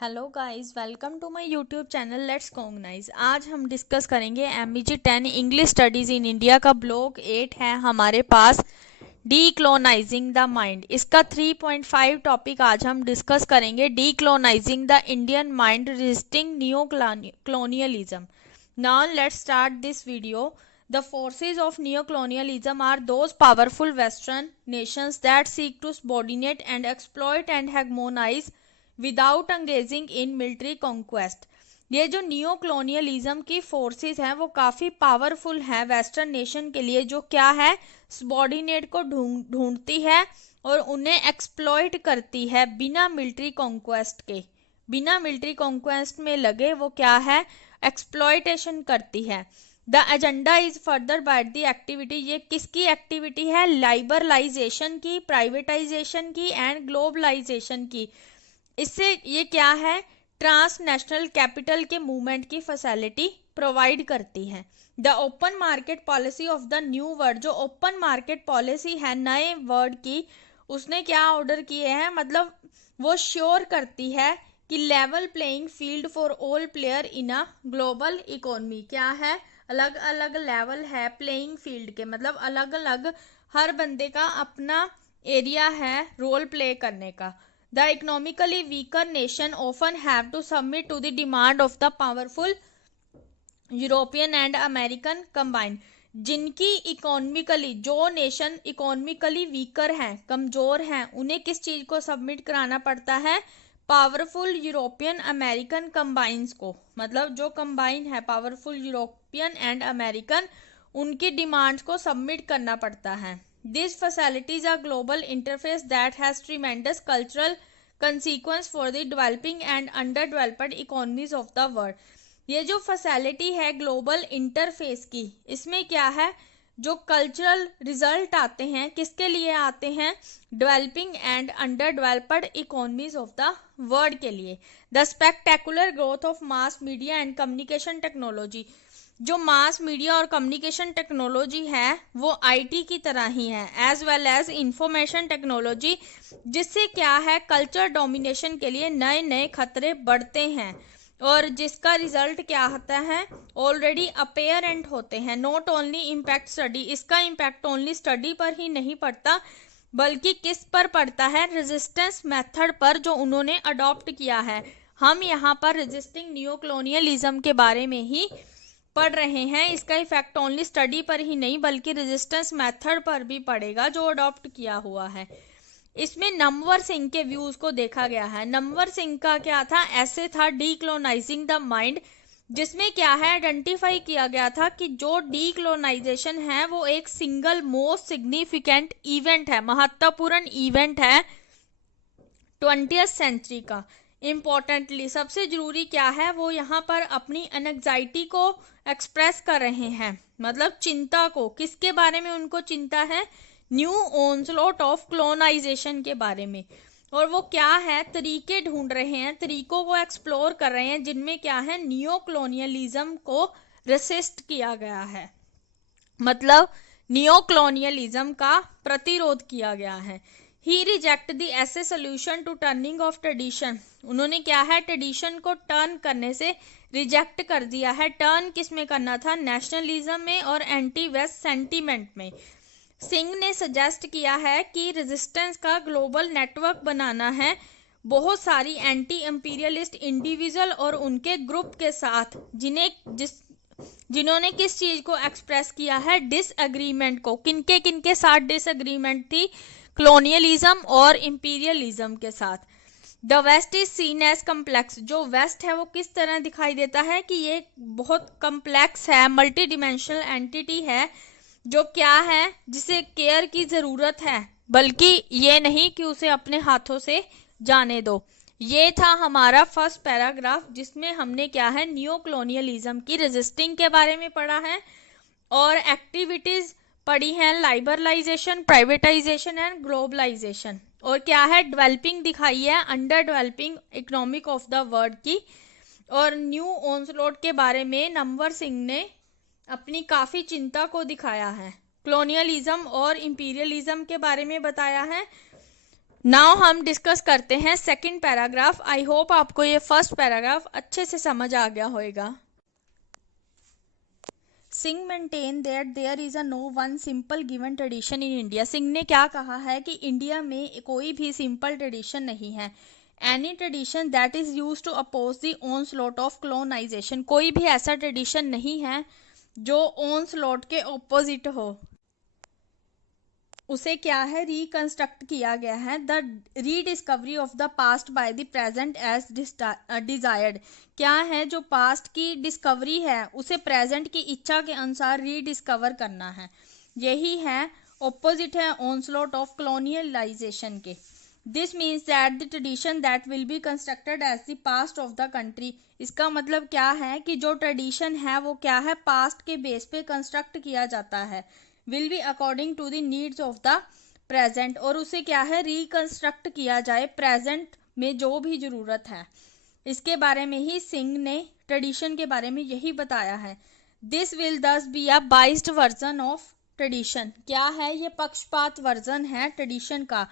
Hello guys, welcome to my YouTube channel let's cognize. आज हम discuss करेंगे MEG 10 English studies in India का blog 8 है हमारे पास, डीक्लोनाइजिंग द माइंड। इसका 3.5 टॉपिक आज हम डिस्कस करेंगे, decolonising the Indian mind resisting new colonialism. Now let's start this video. The forces of neocolonialism are those powerful Western nations that seek to subordinate and exploit and hegemonize without engaging in military conquest. ये जो new colonialism की forces हैं वो काफ़ी powerful है western nation के लिए, जो क्या है सबॉर्डिनेट को ढूंढती है और उन्हें एक्सप्लॉइट करती है बिना मिलिट्री कॉन्क्वेस्ट के। बिना मिलिट्री कॉन्क्वेस्ट में लगे वो क्या है, एक्सप्लॉइटेशन करती है। The agenda is further by the activity. ये किसकी एक्टिविटी है, लाइबरलाइजेशन की, प्राइवेटाइजेशन की एंड ग्लोबलाइजेशन की। इससे ये क्या है, ट्रांसनेशनल कैपिटल के मूवमेंट की फैसिलिटी प्रोवाइड करती है। The open market policy of the new world, जो ओपन मार्केट पॉलिसी है नए वर्ल्ड की, उसने क्या ऑर्डर किए हैं, मतलब वो श्योर करती है कि level playing field for all player in a global economy. क्या है, अलग अलग लेवल है प्लेइंग फील्ड के, मतलब अलग अलग हर बंदे का अपना एरिया है रोल प्ले करने का। The economically weaker nation often have to submit to the demand of the powerful European and American combined. जिनकी इकोनॉमिकली, जो नेशन इकोनॉमिकली वीकर हैं, कमजोर हैं, उन्हें किस चीज को सबमिट कराना पड़ता है, पावरफुल यूरोपियन अमेरिकन कंबाइंस को। मतलब जो कंबाइन है पावरफुल यूरोपियन एंड अमेरिकन, उनकी डिमांड्स को सबमिट करना पड़ता है। These facilities are global interface that has tremendous cultural consequence for the developing and underdeveloped economies of the world. ये जो फैसिलिटी है ग्लोबल इंटरफेस की, इसमें क्या है, जो कल्चरल रिजल्ट आते हैं किसके लिए आते हैं, developing and under developed economies of the world के लिए। The spectacular growth of mass media and communication technology, जो मास मीडिया और कम्युनिकेशन टेक्नोलॉजी है वो आईटी की तरह ही है, as well as information technology, जिससे क्या है कल्चर डोमिनेशन के लिए नए नए खतरे बढ़ते हैं और जिसका रिजल्ट क्या होता है, ऑलरेडी अपेयरेंट होते हैं। नॉट ओनली इम्पैक्ट स्टडी, इसका इम्पैक्ट ओनली स्टडी पर ही नहीं पड़ता बल्कि किस पर पड़ता है, रेजिस्टेंस मेथड पर जो उन्होंने अडॉप्ट किया है। हम यहाँ पर रेजिस्टिंग न्यू कॉलोनियलिज्म के बारे में ही पढ़ रहे हैं, इसका इफेक्ट ओनली स्टडी पर ही नहीं बल्कि रेजिस्टेंस मेथड पर भी पड़ेगा जो अडॉप्ट किया हुआ है। इसमें नमवर सिंह के व्यूज को देखा गया है। नमवर सिंह का क्या था, ऐसे था डीक्लोनाइजिंग द माइंड, जिसमें क्या है आइडेंटिफाई किया गया था कि जो डीक्लोनाइजेशन है वो एक सिंगल मोस्ट सिग्निफिकेंट इवेंट है, महत्वपूर्ण इवेंट है 20th सेंचुरी का। इम्पोर्टेंटली सबसे जरूरी क्या है, वो यहाँ पर अपनी एंजाइटी को एक्सप्रेस कर रहे हैं, मतलब चिंता को। किसके बारे में उनको चिंता है, न्यू ऑनस्लॉट ऑफ कॉलोनाइजेशन के बारे में। और वो क्या है, तरीके ढूंढ रहे हैं, तरीकों को एक्सप्लोर कर रहे हैं जिनमें क्या है, नियो कॉलोनियलिज्म को रेसिस्ट किया गया है, मतलब नियो कॉलोनियलिज्म का प्रतिरोध किया गया है। ही रिजेक्ट द ऐसे solution to turning of tradition, उन्होंने क्या है ट्रेडिशन को टर्न करने से रिजेक्ट कर दिया है। टर्न किस में करना था, नेशनलिज्म में और एंटी वेस्ट सेंटीमेंट में। सिंह ने सजेस्ट किया है कि रेजिस्टेंस का ग्लोबल नेटवर्क बनाना है, बहुत सारी एंटी इंपीरियलिस्ट इंडिविजुअल और उनके ग्रुप के साथ, जिन्होंने किस चीज को एक्सप्रेस किया है, डिसएग्रीमेंट को। किनके साथ डिसएग्रीमेंट थी, कॉलोनियलिज्म और इंपीरियलिज्म के साथ। The west is seen as complex, जो वेस्ट है वो किस तरह दिखाई देता है कि ये बहुत कम्प्लेक्स है, मल्टी डिमेंशनल एंटिटी है, जो क्या है, जिसे केयर की जरूरत है, बल्कि ये नहीं कि उसे अपने हाथों से जाने दो। ये था हमारा फर्स्ट पैराग्राफ, जिसमें हमने क्या है, न्यू कॉलोनियलिज्म की रेजिस्टिंग के बारे में पढ़ा है और एक्टिविटीज पढ़ी है, लाइबरलाइजेशन, प्राइवेटाइजेशन एंड ग्लोबलाइजेशन, और क्या है, डेवलपिंग दिखाई है, under developing economic of the world की। और न्यू ऑनस्लॉट के बारे में नमवर सिंह ने अपनी काफ़ी चिंता को दिखाया है। कॉलोनियलिज्म और इंपीरियलिज्म के बारे में बताया है नाउ हम डिस्कस करते हैं सेकंड पैराग्राफ। आई होप आपको ये फर्स्ट पैराग्राफ अच्छे से समझ आ गया होगा। Singh maintain that there is a no one simple given tradition in India. Singh ने क्या कहा है कि इंडिया में कोई भी सिंपल ट्रेडिशन नहीं है। Any tradition that is use to oppose the onslaught of colonization. कोई भी ऐसा ट्रेडिशन नहीं है जो ऑनस्लॉट के ऑपोजिट हो, उसे क्या है रिकंस्ट्रक्ट किया गया है। The rediscovery of the past by the present as desired. क्या है जो पास्ट की डिस्कवरी है उसे प्रेजेंट की इच्छा के अनुसार रीडिस्कवर करना है। यही है ऑपोजिट है ऑनस्लॉट ऑफ कॉलोनियलाइजेशन के। This means that the tradition that will be constructed as the past of the country. इसका मतलब क्या है कि जो ट्रेडिशन है वो क्या है पास्ट के बेस पे कंस्ट्रक्ट किया जाता है। Will be according to the needs of the present, और उसे क्या है रिकंस्ट्रक्ट किया जाए प्रेजेंट में जो भी जरूरत है। इसके बारे में ही सिंह ने ट्रेडिशन के बारे में यही बताया है। This will thus be a biased version of tradition. क्या है ये पक्षपात वर्जन है ट्रेडिशन का।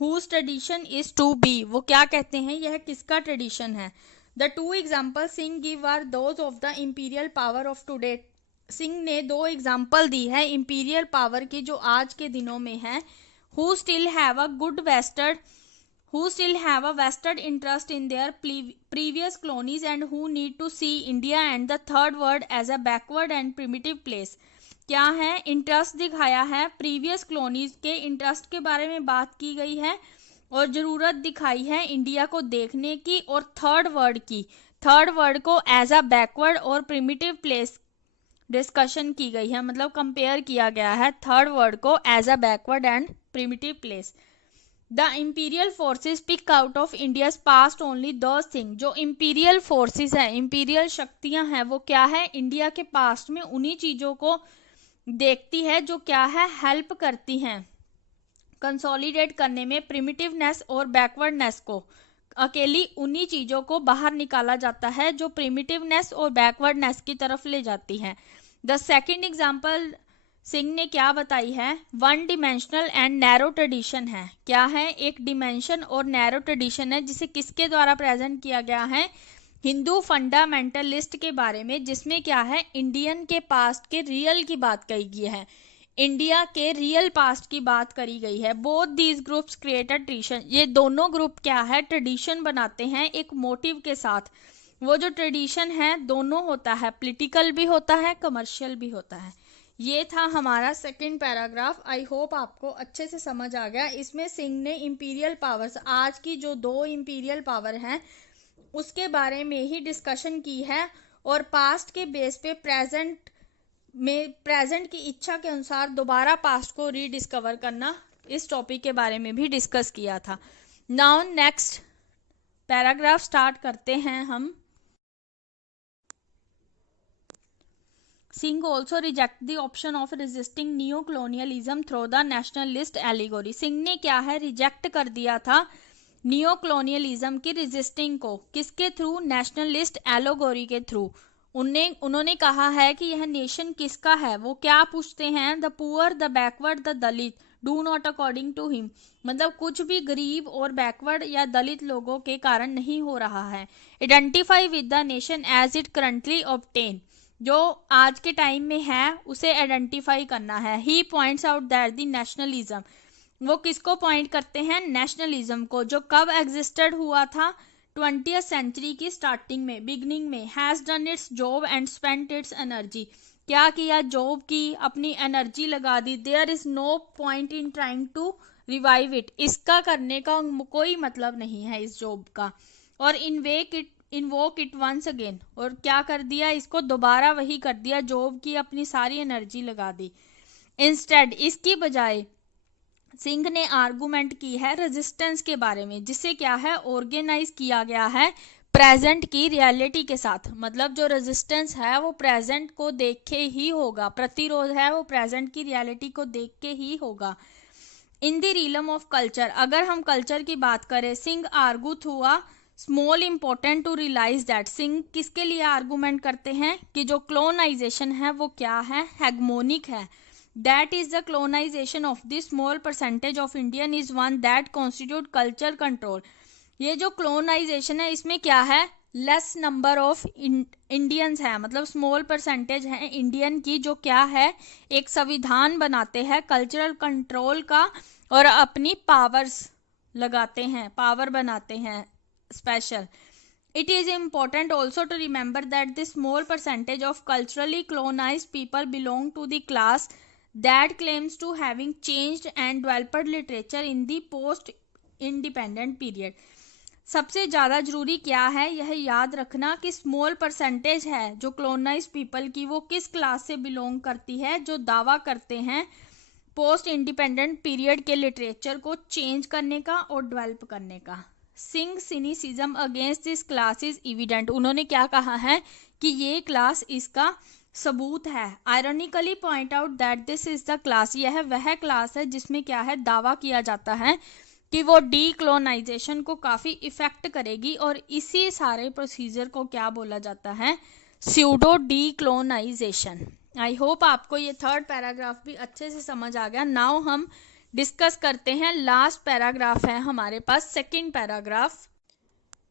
Whose tradition is to be, वो क्या कहते हैं यह किसका ट्रेडिशन है। The two example Singh give are those of the imperial power of today. Singh ने दो एग्जाम्पल दी है इंपीरियल पावर की जो आज के दिनों में है। Who still have a good vested who still have a vested interest in their previous colonies and who need to see India and the third world as a backward and primitive place। क्या है interest दिखाया है, previous colonies के interest के बारे में बात की गई है और ज़रूरत दिखाई है इंडिया को देखने की और थर्ड वर्ल्ड की। थर्ड वर्ल्ड को एज अ बैकवर्ड और प्रिमिटिव प्लेस डिस्कशन की गई है, मतलब कंपेयर किया गया है थर्ड वर्ल्ड को as a backward and primitive place. The imperial forces pick out of India's past only those thing. जो इम्पीरियल फोर्सेस है, इम्पीरियल शक्तियां हैं, वो क्या है इंडिया के पास्ट में उन्हीं चीज़ों को देखती है जो क्या है हेल्प करती हैं कंसोलिडेट करने में प्रिमिटिवनेस और बैकवर्डनेस को। अकेली उन्हीं चीज़ों को बाहर निकाला जाता है जो प्रिमिटिवनेस और बैकवर्डनेस की तरफ ले जाती हैं। द सेकेंड एग्जाम्पल सिंह ने क्या बताई है, one dimensional and narrow tradition है। क्या है एक डिमेंशन और नैरो ट्रेडिशन है जिसे किसके द्वारा प्रेजेंट किया गया है, हिंदू फंडामेंटलिस्ट के बारे में, जिसमें क्या है इंडियन के पास्ट के रियल की बात कही गई है, इंडिया के रियल पास्ट की बात करी गई है। Both these groups create a tradition. ये दोनों ग्रुप क्या है ट्रेडिशन बनाते हैं एक मोटिव के साथ। वो जो ट्रेडिशन है दोनों होता है, पॉलिटिकल भी होता है कमर्शियल भी होता है। ये था हमारा सेकंड पैराग्राफ। आई होप आपको अच्छे से समझ आ गया। इसमें सिंह ने इंपीरियल पावर्स, आज की जो दो इंपीरियल पावर हैं उसके बारे में ही डिस्कशन की है और पास्ट के बेस पे प्रेजेंट में प्रेजेंट की इच्छा के अनुसार दोबारा पास्ट को रीडिस्कवर करना, इस टॉपिक के बारे में भी डिस्कस किया था। नाउ नेक्स्ट पैराग्राफ स्टार्ट करते हैं हम। Singh also reject the option of resisting new colonialism through the nationalist allegory. Singh ने क्या है रिजेक्ट कर दिया था न्यू कॉलोनियलिज्म की रेजिस्टिंग को, किसके थ्रू, नेशनलिस्ट एलिगोरी के थ्रू। उन्होंने कहा है कि यह नेशन किसका है, वो क्या पूछते हैं, the poor the backward the Dalit do not according to him. मतलब कुछ भी गरीब और बैकवर्ड या दलित लोगों के कारण नहीं हो रहा है। Identify with the nation as it currently obtain, जो आज के टाइम में है उसे आइडेंटिफाई करना है। He points out that the nationalism, वो किसको पॉइंट करते हैं, नेशनलिज्म को, जो कब एग्जिस्टेड हुआ था 20th सेंचुरी की स्टार्टिंग में, बिगनिंग में, has done its job and spent its energy. क्या किया, जॉब की, अपनी एनर्जी लगा दी। There is no point in trying to revive it, इसका करने का कोई मतलब नहीं है इस जॉब का। और इन्वोक इट वंस अगेन, और क्या कर दिया, इसको दोबारा वही कर दिया, जॉब की अपनी सारी एनर्जी लगा दी। इंस्टेड, इसकी बजाय सिंह ने आर्गुमेंट की है रेजिस्टेंस के बारे में, जिसे क्या है ऑर्गेनाइज किया गया है प्रेजेंट की रियलिटी के साथ। मतलब जो रेजिस्टेंस है वो प्रेजेंट को देख के ही होगा, प्रतिरोध है वो प्रेजेंट की रियलिटी को देख के ही होगा। In the realm of culture, अगर हम कल्चर की बात करें, Singh argue through a small important to realize that. Singh किसके लिए आर्गूमेंट करते हैं कि जो क्लोनाइजेशन है वो क्या है, हेगमोनिक है, that is the colonization of this small percentage of Indian is one that constitute culture control। ये जो colonization है इसमें क्या है, लेस नंबर ऑफ इंडियंस है, मतलब स्मॉल परसेंटेज है इंडियन की जो क्या है एक संविधान बनाते हैं कल्चरल कंट्रोल का और अपनी पावर्स लगाते हैं, पावर बनाते हैं special. It is important also to remember that the small percentage of culturally colonized people belong to the class that claims to having changed and developed literature in the post-independent period। सबसे ज़्यादा जरूरी क्या है यह याद रखना कि small percentage है जो कॉलोनाइज्ड पीपल की वो किस क्लास से बिलोंग करती है जो दावा करते हैं पोस्ट इंडिपेंडेंट पीरियड के लिटरेचर को चेंज करने का और डेवलप करने का। Singh cynicism against this class is evident. उन्होंने क्या कहा है कि ये क्लास इसका सबूत है। Ironically point out that this is the class, यह वह क्लास है जिसमें क्या है दावा किया जाता है कि वो डीकोलोनाइजेशन को काफ़ी इफेक्ट करेगी और इसी सारे प्रोसीजर को क्या बोला जाता है, स्यूडो डीकोलोनाइजेशन। आई होप आपको ये थर्ड पैराग्राफ भी अच्छे से समझ आ गया। नाउ हम डिस्कस करते हैं लास्ट पैराग्राफ है हमारे पास, second paragraph,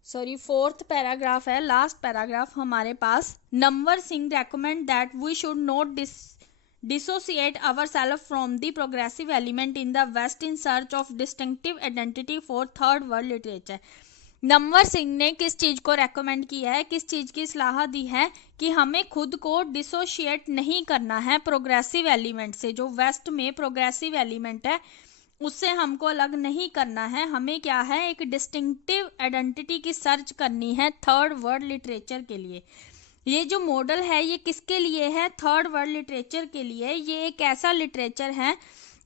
sorry fourth paragraph है, लास्ट पैराग्राफ हमारे पास। Namvar Singh recommend that we should not dissociate ourselves from the progressive element in the West in search of distinctive identity for third world literature। Number Singh ने किस चीज़ को recommend किया है, किस चीज़ की सलाह दी है कि हमें खुद को डिसोशिएट नहीं करना है प्रोग्रेसिव एलिमेंट से। जो वेस्ट में प्रोग्रेसिव एलिमेंट है उससे हमको अलग नहीं करना है, हमें क्या है एक डिस्टिंक्टिव आइडेंटिटी की सर्च करनी है थर्ड वर्ल्ड लिटरेचर के लिए। ये जो मॉडल है ये किसके लिए है, थर्ड वर्ल्ड लिटरेचर के लिए। ये एक ऐसा लिटरेचर है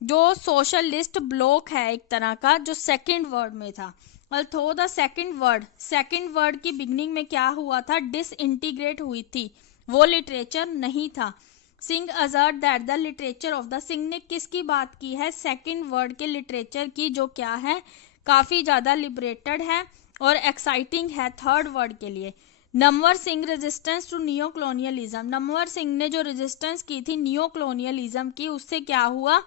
जो सोशलिस्ट ब्लॉक है एक तरह का, जो सेकंड वर्ड में था। अल्थो द सेकंड वर्ड की बिगनिंग में क्या हुआ था, डिसइंटीग्रेट हुई थी, वो लिटरेचर नहीं था। Singh assert that the literature of the, Singh ने किसकी बात की है, सेकंड वर्ड के लिटरेचर की, जो क्या है काफ़ी ज़्यादा लिबरेटेड है और एक्साइटिंग है थर्ड वर्ड के लिए। Namwar Singh resistance to neo colonialism, Namwar Singh ने जो रेजिस्टेंस की थी नियो कॉलोनियलिज्म की, उससे क्या हुआ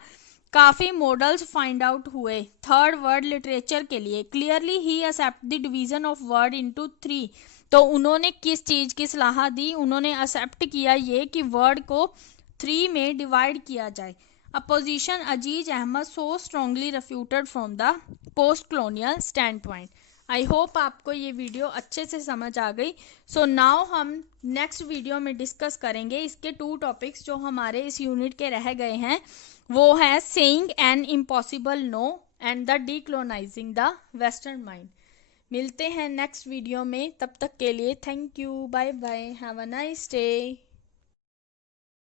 काफ़ी मॉडल्स फाइंड आउट हुए थर्ड वर्ड लिटरेचर के लिए। Clearly he accept the division of word into 3, तो उन्होंने किस चीज़ की सलाह दी, उन्होंने एक्सेप्ट किया ये कि वर्ड को 3 में डिवाइड किया जाए। Opposition Aijaz Ahmad so strongly refuted from the post colonial stand point. I hope आपको ये वीडियो अच्छे से समझ आ गई। सो नाउ हम नेक्स्ट वीडियो में डिस्कस करेंगे इसके 2 टॉपिक्स जो हमारे इस यूनिट के रह गए हैं, वो है saying an impossible no end the decolonising the western mind. मिलते हैं नेक्स्ट वीडियो में, तब तक के लिए thank you, bye bye, have a nice day.